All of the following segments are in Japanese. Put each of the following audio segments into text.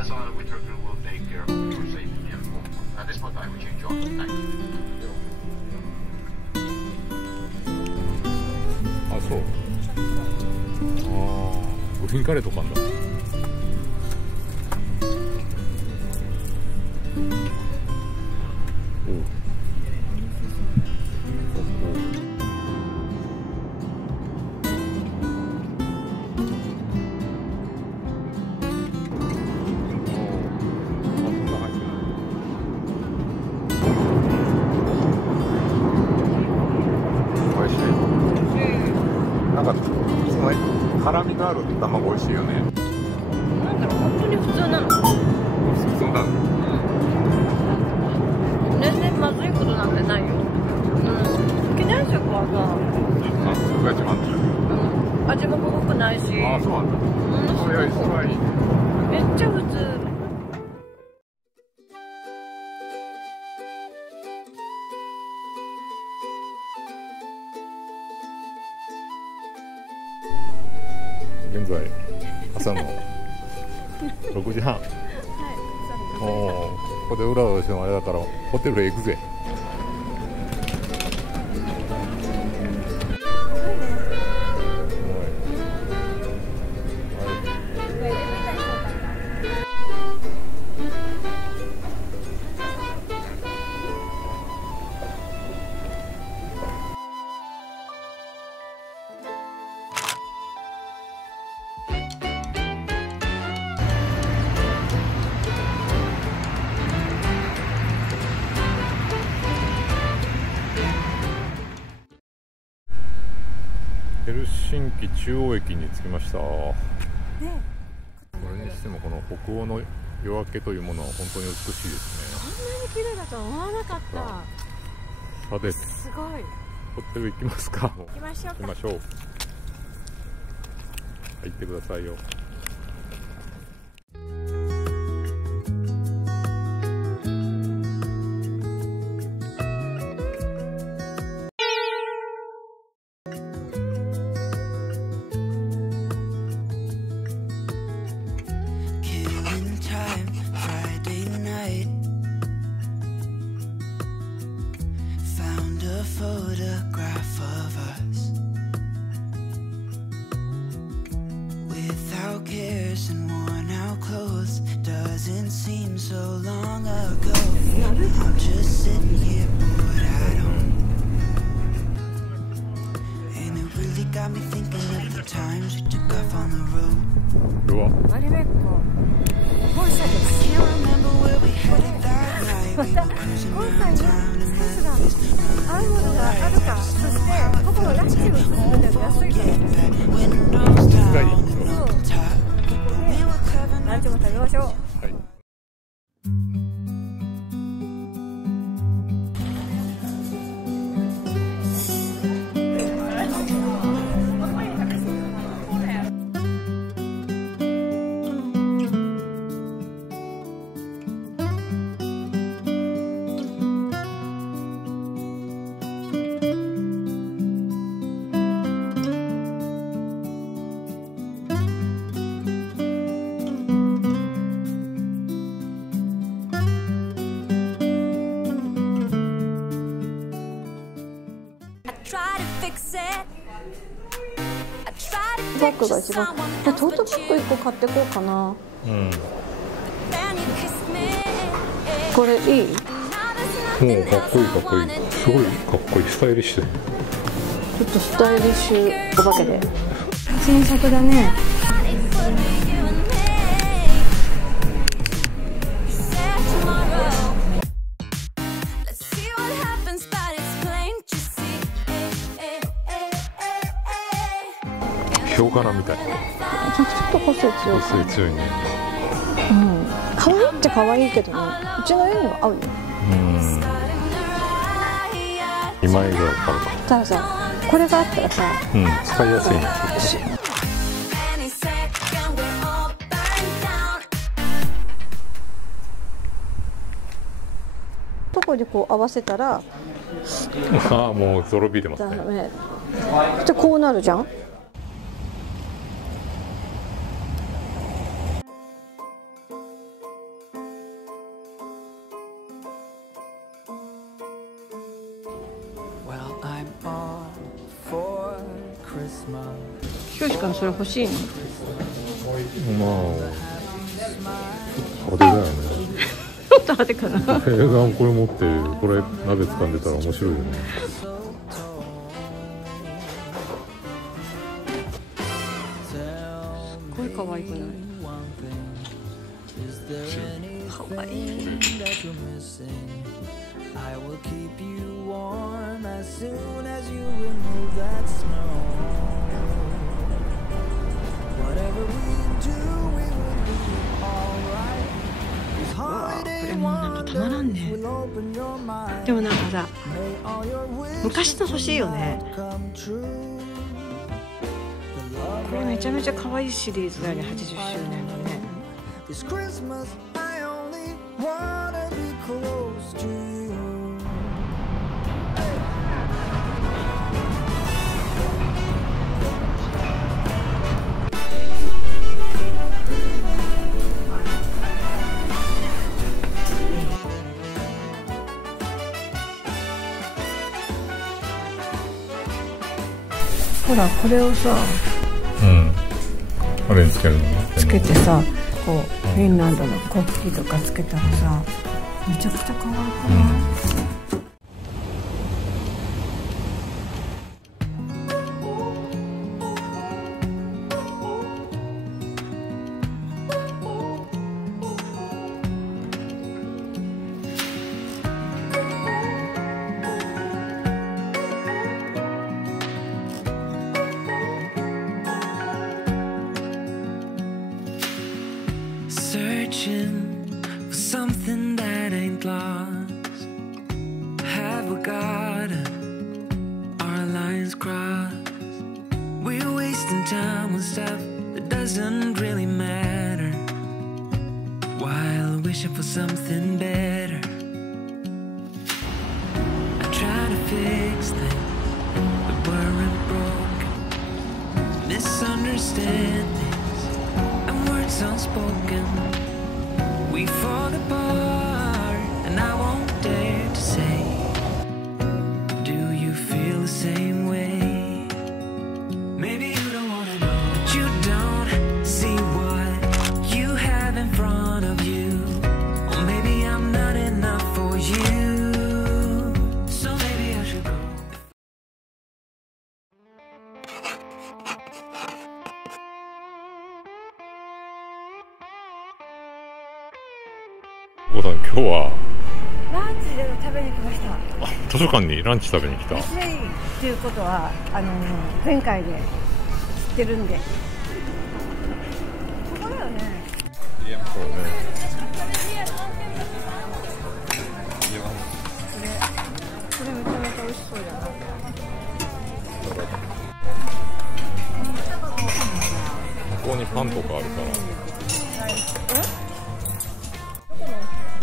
vessel with her crew will take care of your safety and comfort. At this point, I will change you on. Thank you. あ、そう。ああ、グリーンカレーとかあんだ。辛みのある卵美味しいよね。なんだろう、本当に普通なの。普通なの。全然まずいことなんてないよ。機内食はあ、それが一番さ、味も濃くないし。ああ、そうなんだ。それはいい、それはいい。めっちゃ普通。現在朝の6時半。はい、ここでうらうらしてもあれだからホテルへ行くぜ。ヘルシンキ中央駅に着きました。これにしてもこの北欧の夜明けというものは本当に美しいですね。こんなに綺麗だとは思わなかった。さて、すごい。ホテル行きますか。行きましょう。行きましょう。入ってくださいよ。Photograph of us without cares and worn out clothes. Doesn't seem so long ago. I'm just sitting here bored at home, and it really got me thinking of the times we took off on the road. マリメッコ本社です。 Can't remember where we headed that night. また本社にスペースが合うものがあるか。そしてここのラッシュをするので安いからランチも食べましょう。バッグが一番。トートバッグ1個買ってこうかな。うん。これいい？もうかっこいいかっこいい。すごいかっこいい。スタイリッシュ。ちょっとスタイリッシュお化けで。新作だね。ヒョウ柄みたい。ちょっと個性強い。個性強いね。うん。可愛いっちゃ可愛いけどね。うちの家には合うよ。2枚ぐらい買うか。たださ、これがあったらさ、使いやすいね。とこでこう合わせたら、ああもうゾロビ出ますね。でこうなるじゃん。ひろし君それ欲しいの？まあ派手だよね。ちょっと派手かな。映画をこれ持ってこれ鍋掴んでたら面白いよね。すごい可愛くない？可愛い。I will keep you warm as soon as you remove that snow. Whatever we do, we will be alright. These holiday wonders will open your mind. でもなんかさ、 May all your wishes 昔の欲しいよね。 come true. これめちゃめちゃ可愛いシリーズだよね、80周年のね。 This Christmas, I only wanna be close to you. ほらこれをさ、うん。あれにつけるの？つけてさ、こうフィンランドの国旗とかつけたらさ、めちゃくちゃ可愛くない？Searching for something that ain't lost. Have we got our lines crossed? We're wasting time on stuff that doesn't really matter, while wishing for something better. I try to fix things that weren't broken, misunderstandings and words unspoken. We fall apart, and I won't dare to say, do you feel the same way? Maybe you don't wanna know, but you don't see what you have in front of you. Or maybe I'm not enough for you, so maybe I should go. お子さん、今日はランチで食べに来ました。図書館にランチ食べに来た。安いっていうことは前回で知ってるんで。ここだよね。そうね。これめちゃめちゃ美味しそうじゃない？ここにパンとかあるから。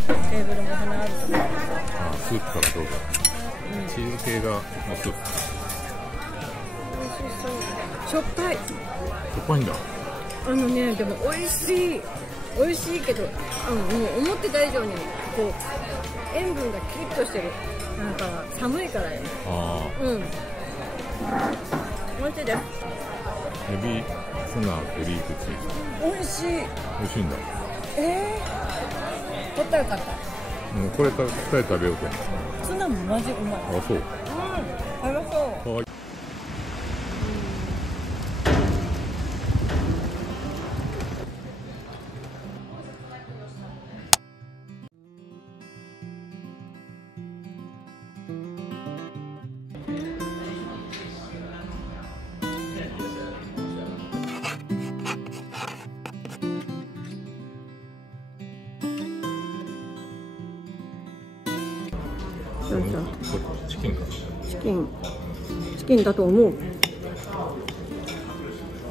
テーブルも花あると思う。あ、スープからどうぞ。チーズ系がスープ。美味しそう。しょっぱい。しょっぱいんだ。でも美味しいけど、もう思ってた以上にこう塩分がキリッとしてる。なんか寒いからよ。ああ。うん。美味しいです。エビツナベリークチーズ。美味しい。美味しいんだ。取ったらよかった。これ2人食べようと。ツナもマジうまい。あ、そう。食べそう。はい。よいしょ。チキンか。チキンだと思う。こ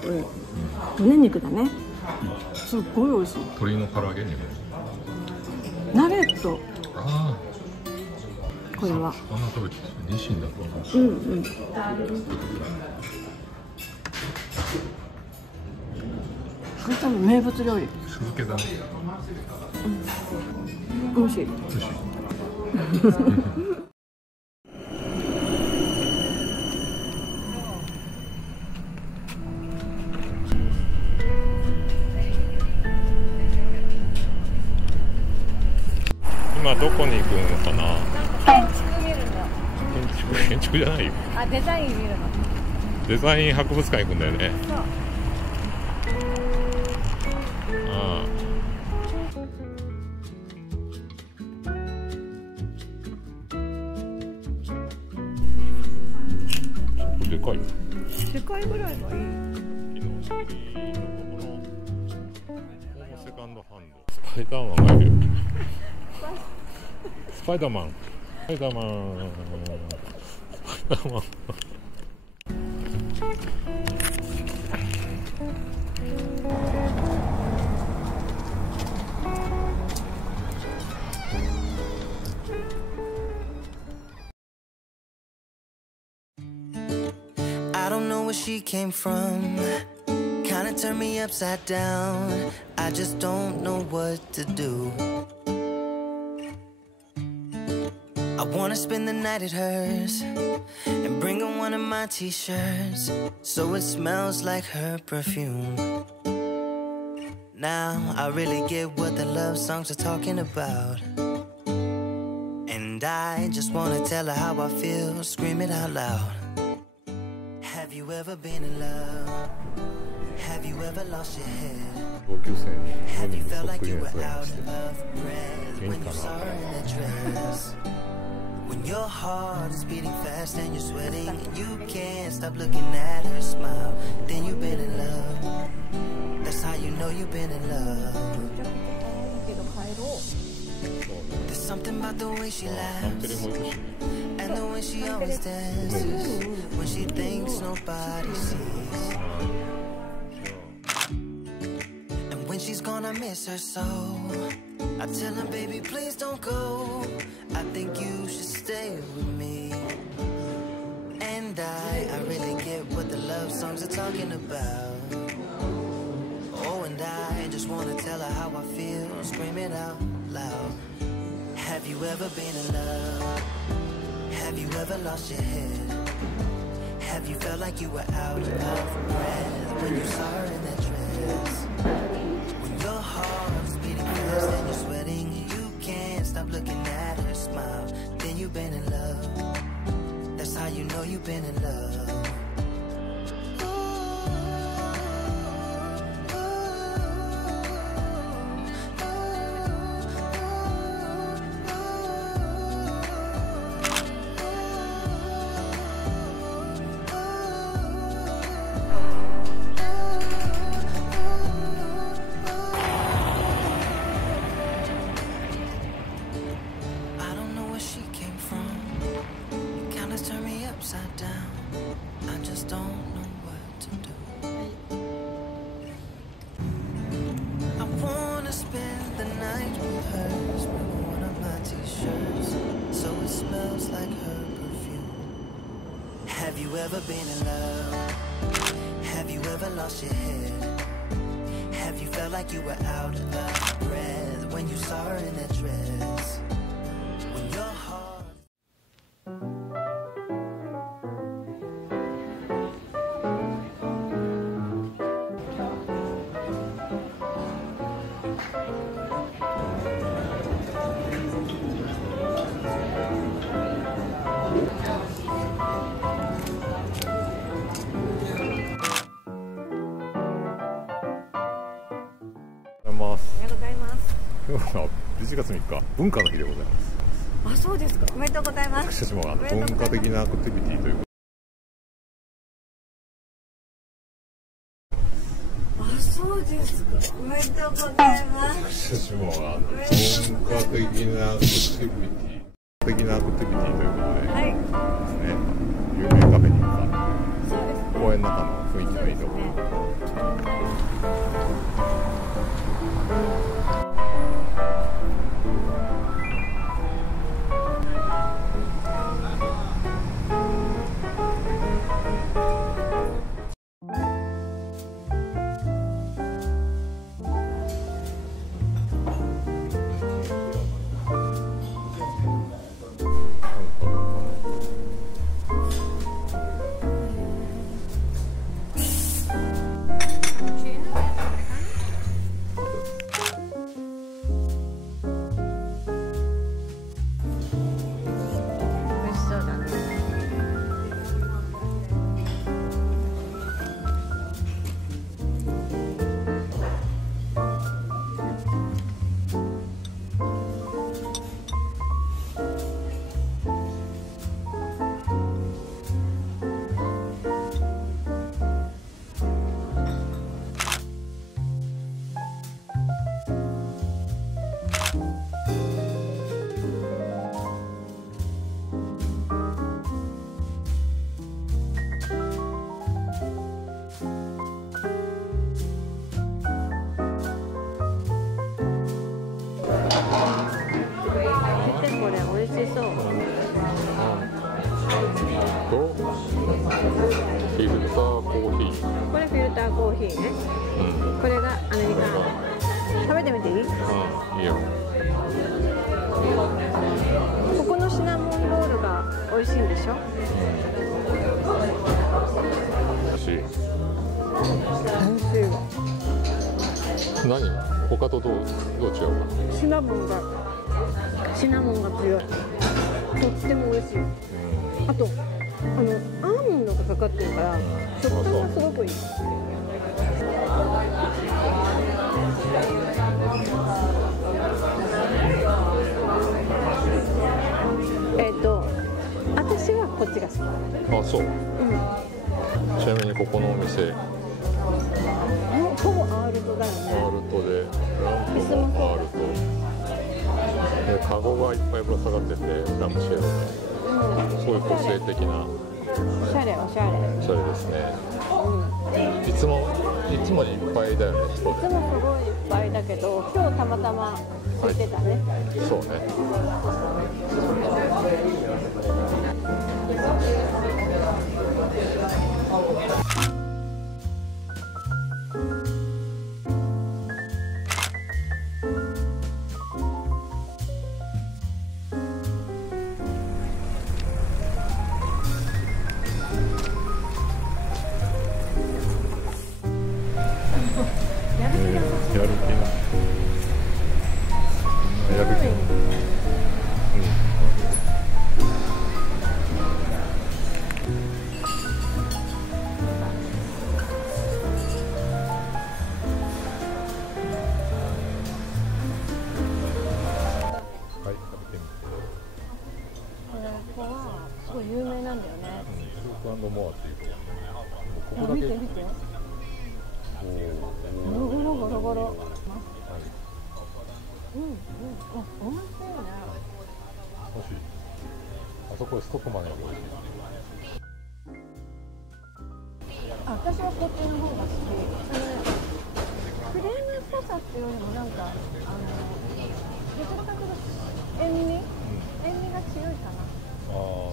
れ胸肉だね。すっごい美味しい。鶏の唐揚げにも。ナゲット。ああ。これは。あんな食べてニシンだと。うんうん。これ多分名物料理。酢漬けだね。美味しい。美味しい。どこに行くのかな。建築見るの。建築じゃないよ。あ、デザイン見るの。デザイン博物館行くんだよね。そう。ああ。でかい。世界ぐらいがいい。昨日のこのホームセカンドハンド。スパイダーマンがいるよ。スパイダーマン。スパイダーマン。スパイダーマン。I don't know where she came from. Kinda turned me upside down. I just don't know what to do. I wanna spend the night at hers and bring her one of my t-shirts so it smells like her perfume. Now I really get what the love songs are talking about, and I just wanna tell her how I feel, scream it out loud. Have you ever been in love? Have you ever lost your head? 同級生に Have you そ felt っ like くり you なや were つがいま out して of breath when you saw her in that dress? When your heart is beating fast and you're sweating and you can't stop looking at her smile, then you've been in love. That's how you know you've been in love. There's something about the way she カンテレ laughs も行くしね。 and the way she always dances when she thinks nobody sees. And when she's gone, I miss her so. I tell her, baby, please don't go. I think you should stay with me. And I really get what the love songs are talking about. Oh, and I just wanna tell her how I feel, scream it out loud. Have you ever been in love? Have you ever lost your head? Have you felt like you were out of breath when you saw her in that dress? When your heart's beating fast and you're sweating, you can't stop looking at her smile, then you've been in love. That's how you know you've been in love. I don't know where she came from. You kinda turned me upside down. I just don't know what to do. I wanna spend the night with her, spend one of my t-shirts so it smells like her perfume. Have you ever been in love? Have you ever lost your head? Have you felt like you were out of breath when you saw her in that dress? When your heartおはようございます。おはようございます。今日は11月3日、文化の日でございます。あ、そうですか。おめでとうございます。私たちもおめでとうございます文化的なアクティビティというこあ、そうですか。おめでとうございます。と、私たちも文化的なアクティビティということで、はい。ですね、有名カフェに行ったそうです。公園の中の雰囲気のいいところ。ね。うん。これがアメリカーノ。食べてみていい？いいよ。ここのシナモンロールが美味しいんでしょ？美味しい。美味しいわ。何？他とどう違うか。シナモンが強い。とっても美味しい。あとアーモンドがかかってるから食感がすごくいい。私はこっちが好き。あ、そう。ちなみにここのお店、ほぼアールトだよね。アールトで、ランプもアールトで、カゴがいっぱいぶら下がってて、ラムシェルの、すごい個性的なおしゃれおしゃれ。それですね。いつもいっぱいだよね、人いつもすごいいっぱいだけど、今日たまたま空いてたね。で。そうね。やる気な。やる気な。はい、食べてみて。ここはすごい有名なんだよね。スープ&モアっていうとここだけ。見て見て。ゴロゴロゴロゴロ。美味しいね。もしあそこストックマンが美味しい。私はこっちの方が好き。クレームっぽさっていうよりもなんかどちらかというと塩味が強いかな。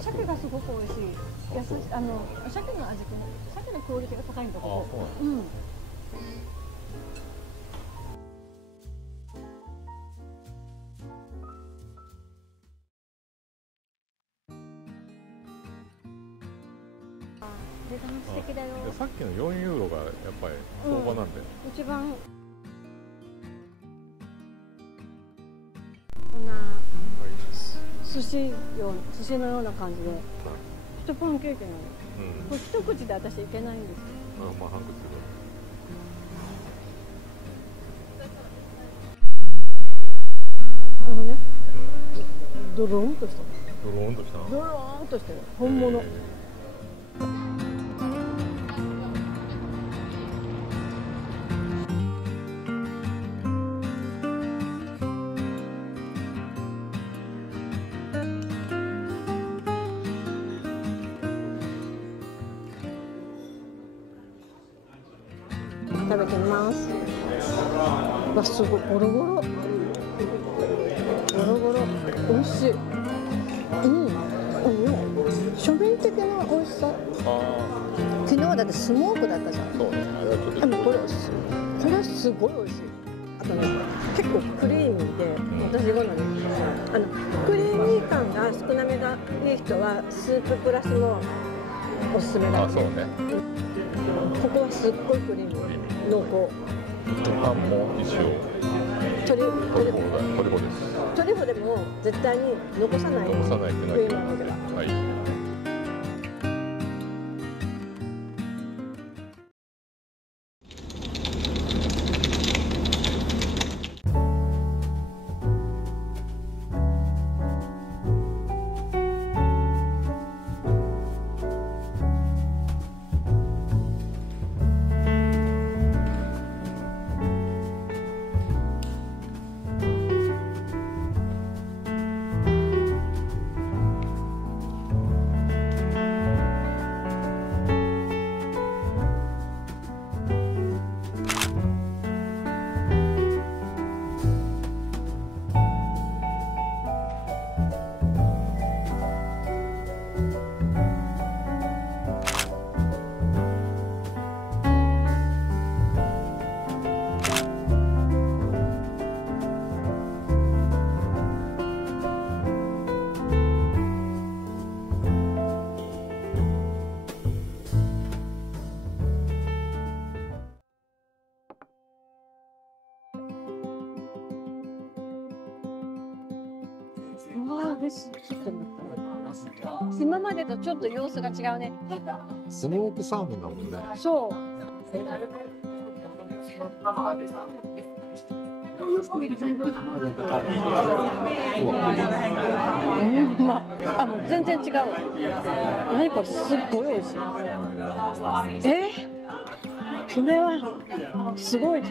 鮭がすごく美味しい。優しい鮭の味、鮭のクオリティが高いんだけど。うん。値段素敵だよ。さっきの4ユーロがやっぱり相場なんだよ。一番こんな寿司のような感じで一パンケーキなの。これ一口で私いけないんですよ。まあ半口で。ドローンとした。ドローンとした。ドローンとしてる。本物。食べてみます。わ、すごいゴロゴロ。ゴロゴロ。美味しい。庶民的な美味しさ。昨日だってスモークだったじゃん。そうね。あれはちょっと。でもこれすごい美味しい。あとね、結構クリーミーで、私好み。クリーミー感が少なめがいい人はスーププラスもおすすめだ。そうね。ここはすっごいクリーミー、濃厚。パンも一応トリュフです。トリュフでも絶対に残さないクリームなんだけど。はい。しくなった。今までとちょっと様子が違うね。スモークサーモンだもんね。そう。あ、もう全然違う。何これ、すっごい美味しい。これはすごいぞ。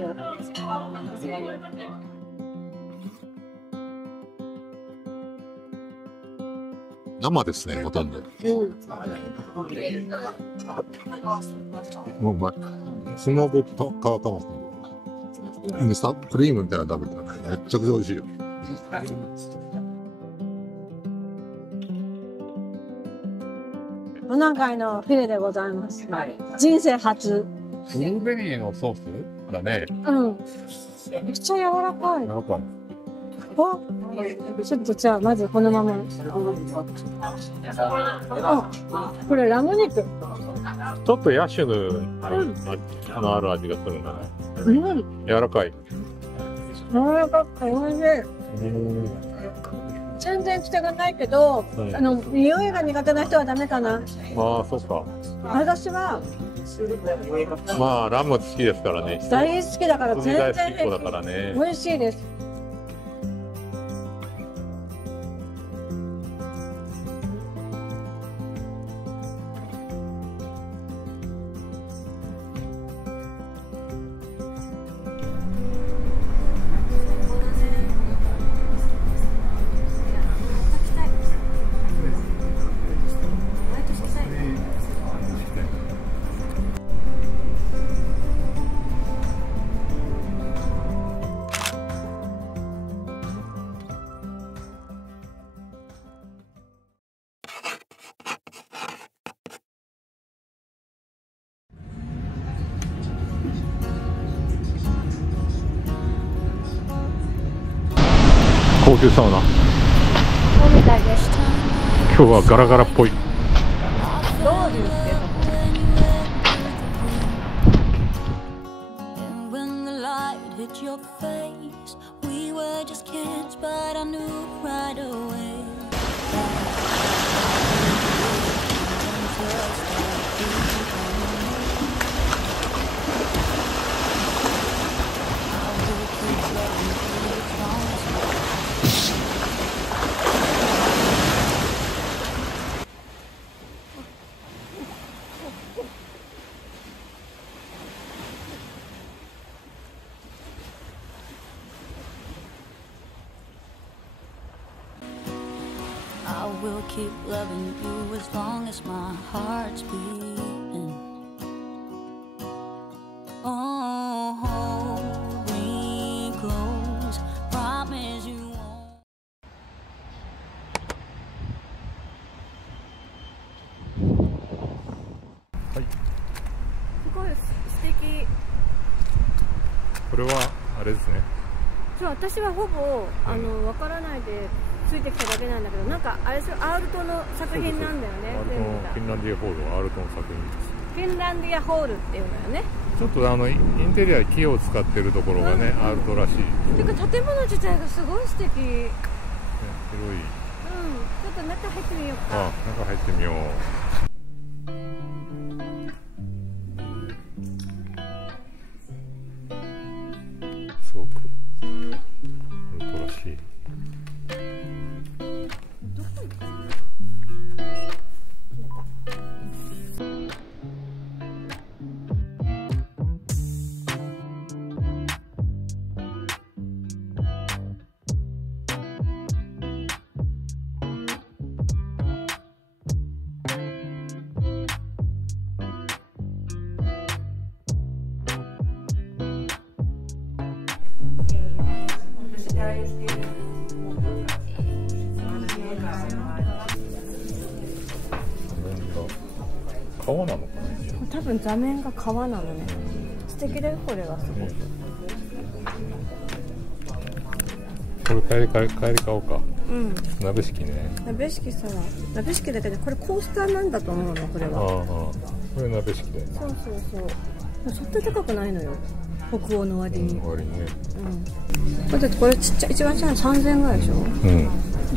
生ですね、ほとんど。もううまい。スモークと皮かもしれない。さ、クリームみたいなの食べたらめっちゃくちゃ美味しいよ。トナカイのフィレでございます。人生初。ブルーベリーのソースだね。めっちゃ柔らかい。柔らかい。ちょっとじゃあまずこのまま。これラム肉。ちょっとヤシュのある味がするんだね。柔らかい。柔らかくて美味しい。全然癖がないけど、匂いが苦手な人はダメかな。ああ、そうか。私はまあラム好きですからね。大好きだから全然大好きだからね。美味しいです。高級サウナ。そうみたいです。今日はガラガラっぽい。ロウリュっていうとこ。I will keep loving you as long as my heart's beating. Oh, hold me close, promise you won't. はい。すごい素敵。これはあれですね。私はほぼわからないでついてきただけなんだけど、なんかあれですよ、アールトの作品なんだよね。アールトのフィンランディアホールはアールトの作品です。フィンランディアホールっていうのよね。ちょっとインテリア木を使ってるところがね、アールトらしい。ていうか建物自体がすごい素敵。広い。ちょっと中入ってみようか。中入ってみよう。すごくアールトらしい。川なのかな。多分座面が川なのね。素敵だよこれはすごい。これ帰り買おうか。鍋敷ね。鍋敷さ、鍋敷だけどこれコースターなんだと思うのこれは。これ鍋敷で。そう。そんな高くないのよ。北欧の割に、終わりにね。だってこれちっちゃい、一番ちっちゃいの3000円ぐらいでしょ。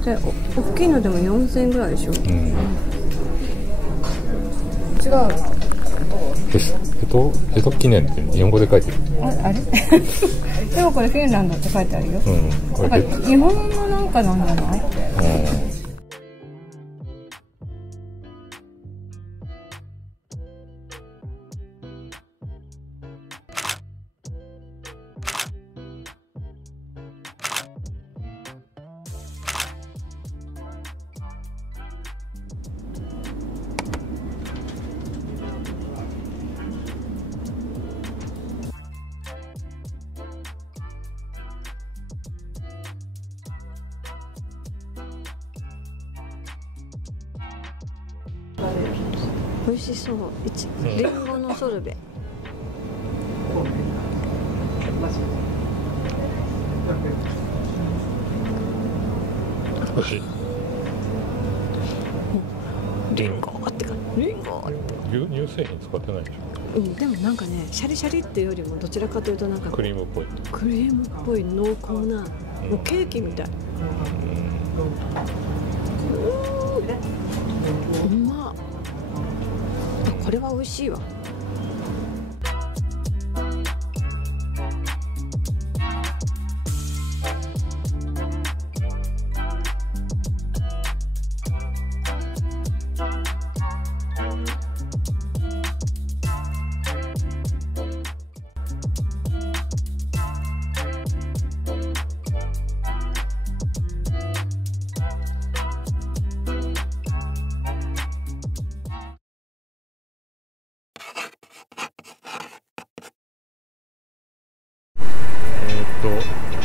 で大きいのでも4000円ぐらいでしょ。違うの。江戸記念って日本語で書いてる。あれでもこれフィンランドって書いてあるよ。なんか日本のなんかなんじゃない？美味しそう。リンゴのソルベ。美味しい。リンゴってか、リンゴって。乳製品使ってないでしょ。でもなんかね、シャリシャリっていうよりもどちらかというとなんかクリームっぽい。クリームっぽい濃厚な、もうケーキみたい。うまっ。これは美味しいわ。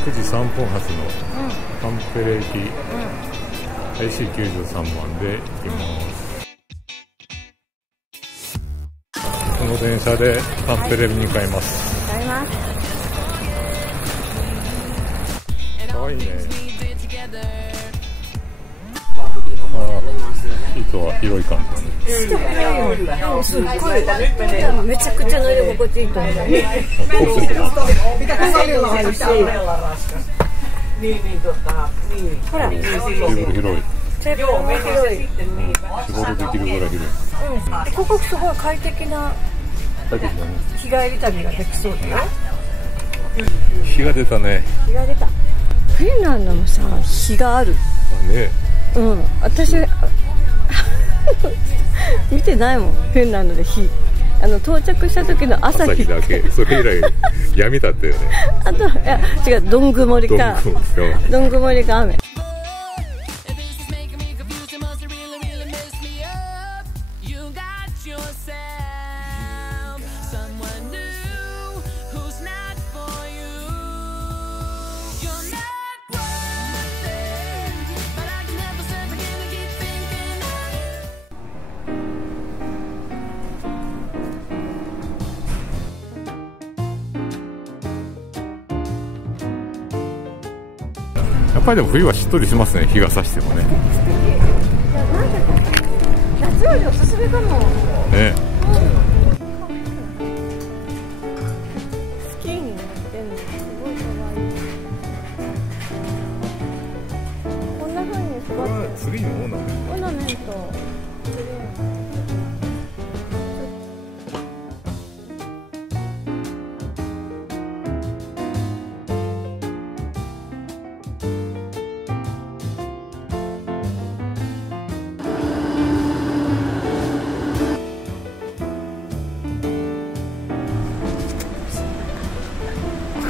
9時3分発のタンペレ行き、IC93 番で行きます。この電車でタンペレに向かいます。向かいます。かわいいね。糸は広い感じだね。すっごいめちゃくちゃ乗り心地いいと思う。ほら、テーブル広い。テーブルも広い。仕事できるぐらい広い。ここすごい快適な日帰り旅ができそうだよ。日が出たね。日が出た。フィンランドもさ、日がある。ね。私見てないもん、フィンランドで日。到着した時の朝日だけ。それ以来闇だったよね。あと、いや違う、どん曇りかどん曇りか雨。やっぱりでも冬はしっとりしますね、日が差してもね。夏よりおすすめかもね。スキーに乗ってんのすごいかわいい。こんな風に座って、ツリーのオーナメント。オーナメント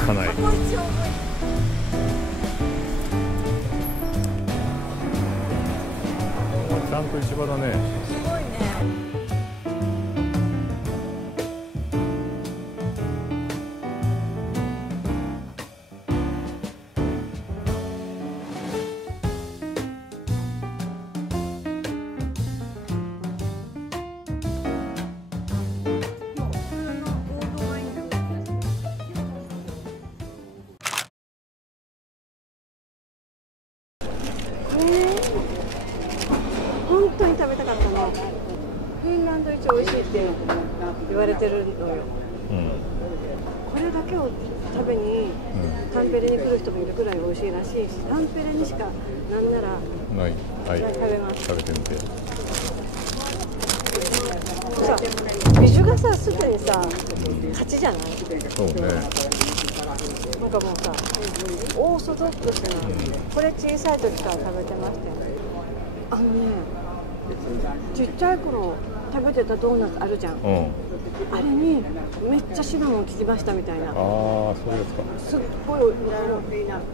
かない。ちゃんと市場だね。すごいね。本当に食べたかったの。フィンランド一美味しいって言われてるのよ。これだけを食べに、タンペレに来る人もいるぐらい美味しいらしいし、タンペレにしかなんならない。はい。食べます。食べてみて。さ、ビジュがさ、すぐにさ、勝ちじゃない？そうね。なんかもうさ、オーソドックスな、これ小さい時から食べてましたよね。ちっちゃい頃食べてたドーナツあるじゃん。あれにめっちゃシナモン効きましたみたいな。ああ、そうですか。すっごい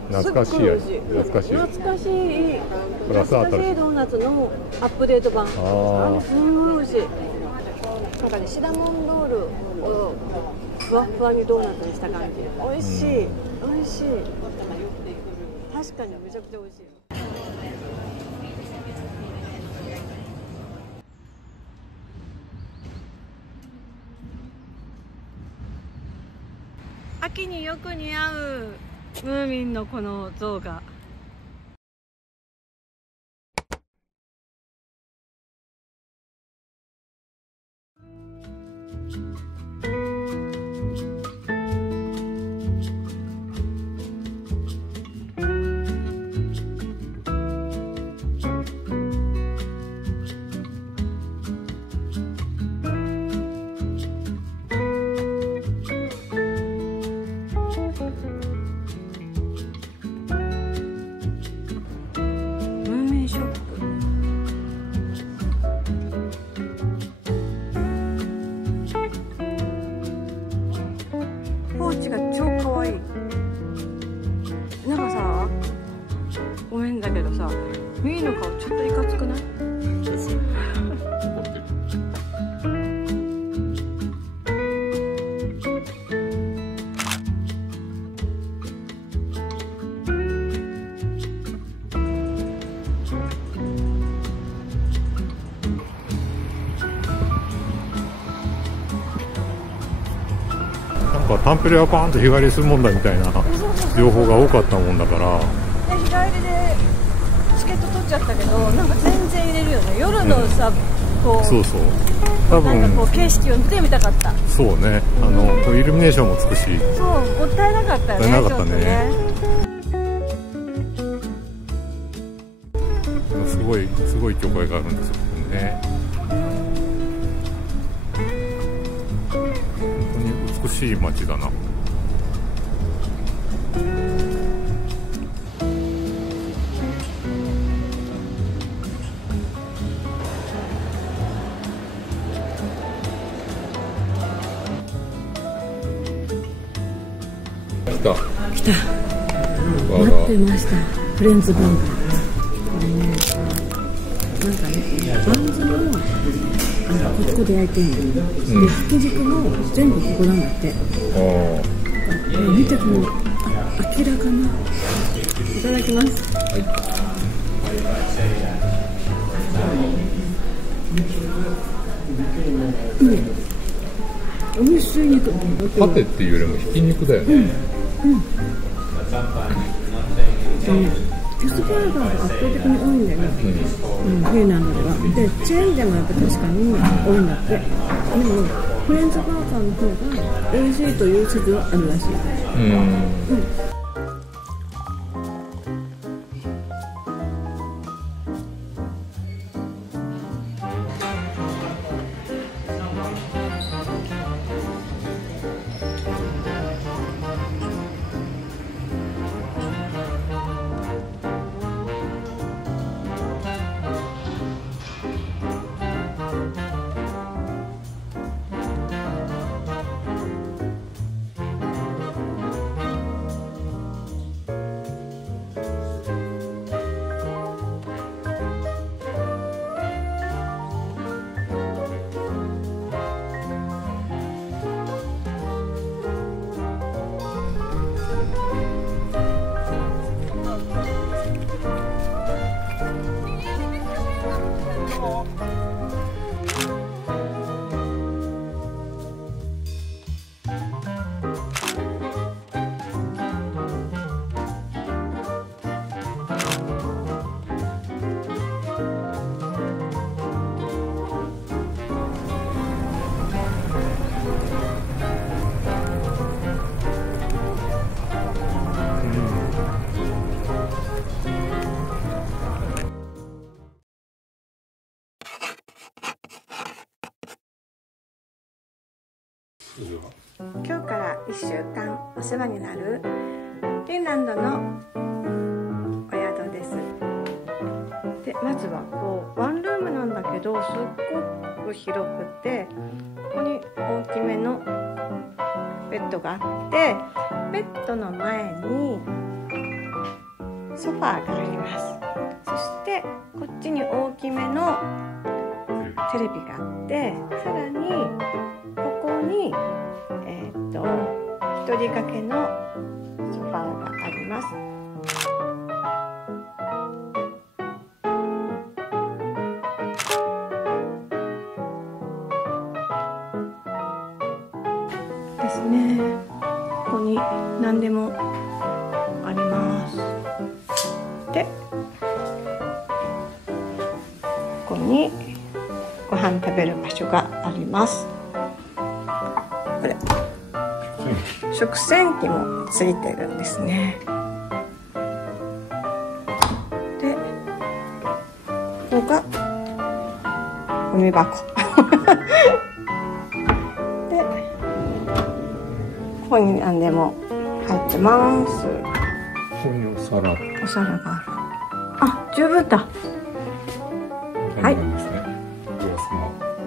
懐かしいやつ。懐かしい。懐かしいプラス新しいドーナツのアップデート版。あれすごい美味しい。なんかね、シナモンロールをふわふわにドーナツにした感じ。美味しい、美味しい。確かにめちゃくちゃ美味しい。秋によく似合うムーミンのこの像が。ポーチが超かわいい。なんかさ、ごめんだけどさ、ミーの顔ちょっといかつくない？タンペレはパーンと日帰りするもんだみたいな情報が多かったもんだから、日帰りでチケット取っちゃったけど、なんか全然入れるよね。夜のさ、こう、そうそう、多分なんかこう景色を見てみたかった。そうね、こうイルミネーションもつくし、そう、もったいなかったよね。もったいなかったね。すごい教会があるんですよね。美しい街だな。来た。待ってました。フレンズバンガー。なんかね、バンズもここで焼いてるの、で、ひき肉も全部ここなんだって。見てこの明らかな。いただきます。おいしい肉。パテっていうよりもひき肉だよね。キスバーガーが圧倒的に多いんだよね、フィンランドでは。で、チェーンでもやっぱ確かに多いんだって。でも、フレンズバーガーの方が美味しいという説はあるらしい。今日から1週間お世話になるフィンランドのお宿です。でまずはこうワンルームなんだけどすっごく広くて、ここに大きめのベッドがあって、ベッドの前にソファーがあります。そしてこっちに大きめのテレビがあって、さらにここに一人掛けのソファーがあります。ですね。ここに何でもあります。で、ここにご飯食べる場所があります。これ食洗機もついてるんですね。で、ここがゴミ箱で、ここに何でも入ってます。ここにお皿がある。あ、十分だ。はい。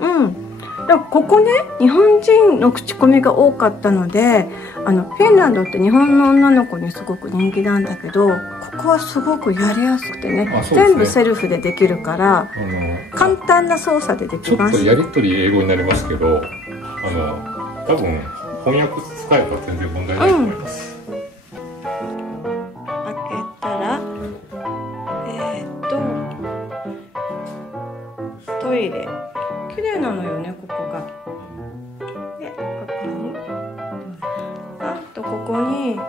うん。でもここね、日本人の口コミが多かったので、フィンランドって日本の女の子にすごく人気なんだけど、ここはすごくやりやすくてね、全部セルフでできるから、簡単な操作でできます。ちょっとやりとり英語になりますけど、多分翻訳使えば全然問題ないと思います。開けたら、トイレ。綺麗なのよね、ここが。で、ここに、あとここに、よ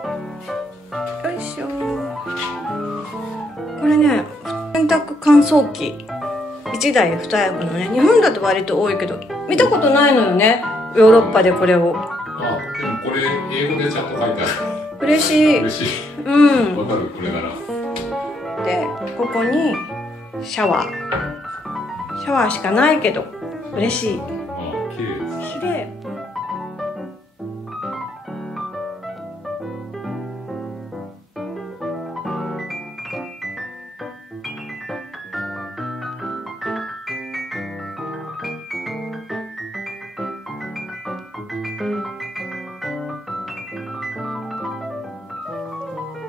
いしょ。これね、洗濯乾燥機。1台2役のね、日本だと割と多いけど、見たことないのよね、ヨーロッパでこれを。あ、でもこれ英語でちゃんと書いてある。嬉しい。嬉しい。うん。わかる、これなら。で、ここにシャワー。シャワーしかないけど嬉しい。あ、綺麗です。綺麗。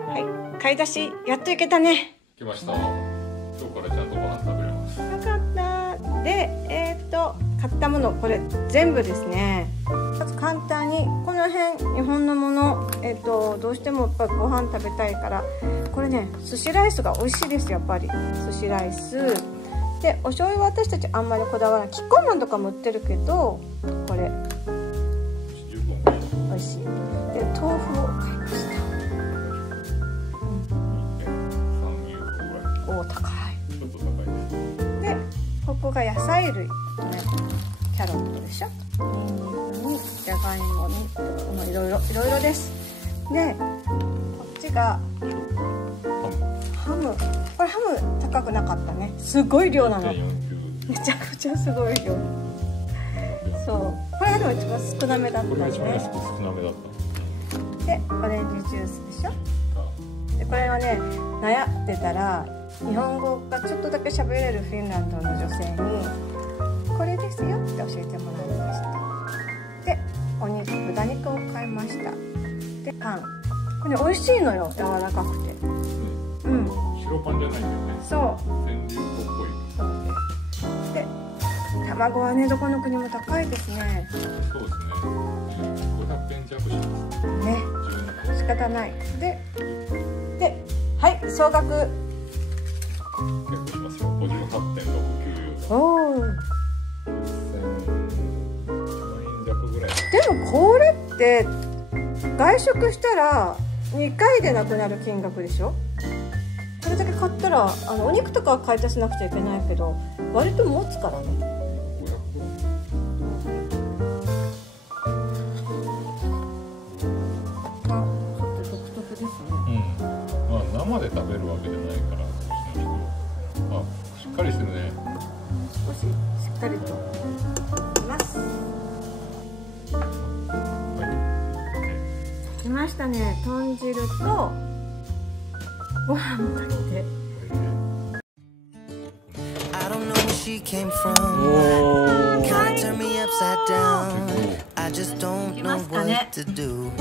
はい、買い出しやっといけたね。来ました。今日からちゃんとご飯食べれます。よかった。で、買ったものこれ全部ですね。まず簡単にこの辺日本のもの、どうしてもやっぱご飯食べたいから、これね寿司ライスが美味しいですよ、やっぱり寿司ライスで、お醤油は私たちあんまりこだわらない。キッコーマンとかも売ってるけど、これ美味しい。で、豆腐を買いました。おお、高い。ちょっと高いです。で、ここが野菜類、ね、キャロットでしょ、ニンニクにじゃがいもにいろいろです。で、こっちがハム。これハム高くなかったね。すごい量なの。めちゃくちゃすごい量。そう。これがでも一番少なめだったね。これが一番安く少なめだった。で、オレンジジュースでしょ。で、これはね、悩んでたら日本語がちょっとだけ喋れるフィンランドの女性にこれですよって教えてもらいました。で、お肉、豚肉を買いました。で、パン。これ、ね、美味しいのよ、柔らかくて。うん。白パンじゃないんだよね。そう。全粒粉っぽい。そうで、卵はね、どこの国も高いですね。そうですね。500円弱します。ね。仕方ない。で、はい、総額。結構しますよ。58.69ユーロ。おお。1000万円弱ぐらい。でもこれって外食したら2回でなくなる金額でしょ。これだけ買ったらお肉とかは買い足しなくちゃいけないけど割と持つからね。生で食べるわけじゃないから、あ、しっかりしてるね。少ししっかりといます。ましたね。豚汁とご飯もかけて。I don't know where she came from. Kinda turn me upside down. I just don't know what to do.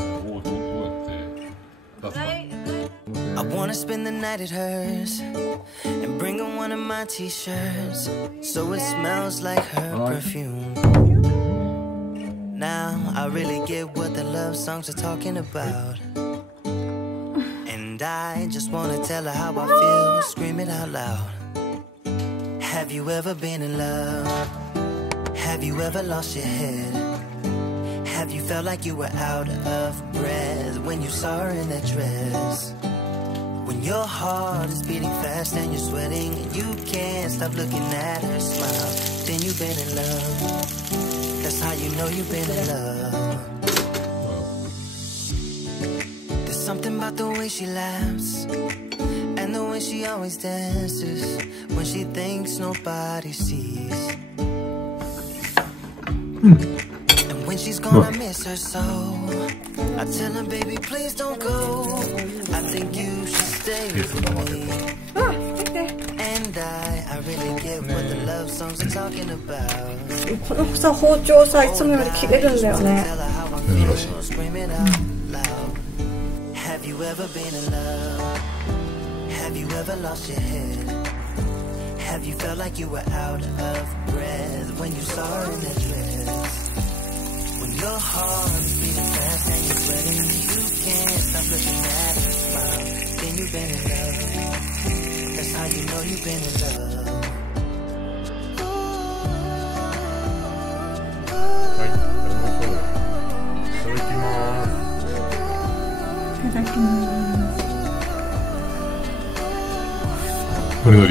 I wanna spend the night at hers and bring her one of my t-shirts so it smells like her perfume. Now I really get what the love songs are talking about, and I just wanna tell her how I feel, scream it out loud. Have you ever been in love? Have you ever lost your head? Have you felt like you were out of breath when you saw her in that dress? When your heart is beating fast and you're sweating and you can't stop looking at her smile, then you've been in love. That's how you know you've been in love. There's something about the way she laughs and the way she always dances when she thinks nobody sees. And when she's gone, I miss her so. I tell her, baby, please don't go. I think you should stay with me. And I really get what the love songs are talking about. このさ、包丁さ、いつもより切れるんだよね。珍しい。 Have you ever been in love? Have you ever lost your head? Have you felt like you were out of breath when you saw her in that dress? When your heart's beating fast and you're sweating, you can't stop looking at her smile. Then you've been in love. That's how you know you've been in love. はい、やりましょう。いただきます。いただきます。ノリノリ。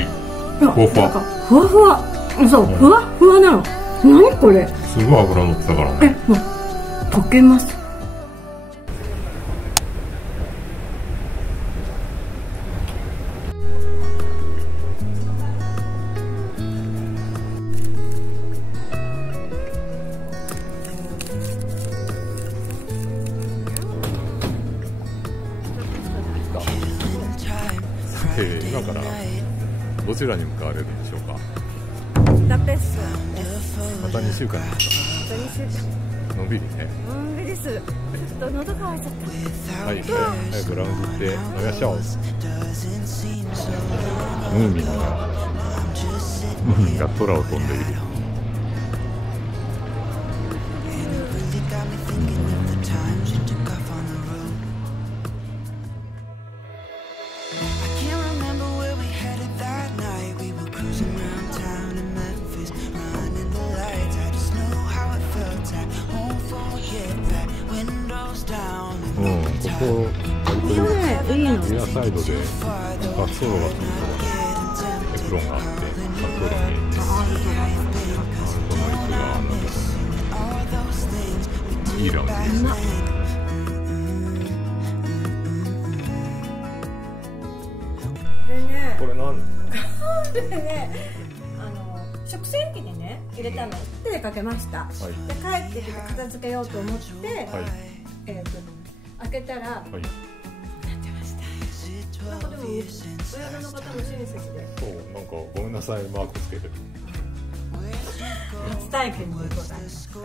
ふわふわ。ふわふわ。そう、ふわふわなの。何これ。すごい油乗ってたからね。もう溶けます。今からどちらに向かわれるんでしょうか。ブダペスト。また2週間ですか。のんびりね。のんびりする。ちょっと喉乾いちゃった。はい、早くラウンジ行って飲みましょう。ムーミンが空を飛んでいる。ここ割とリアサイドで滑走路がついたエプロンがあって滑走路にこの椅子がなんかいいラウンジですね。これ何？これね、食洗機にね入れたの。手でかけました。で帰ってきて片付けようと思って、開けたら、なってました。なんかでも親の方も親切で。そう、なんかごめんなさいマークつけてる。初体験でございました。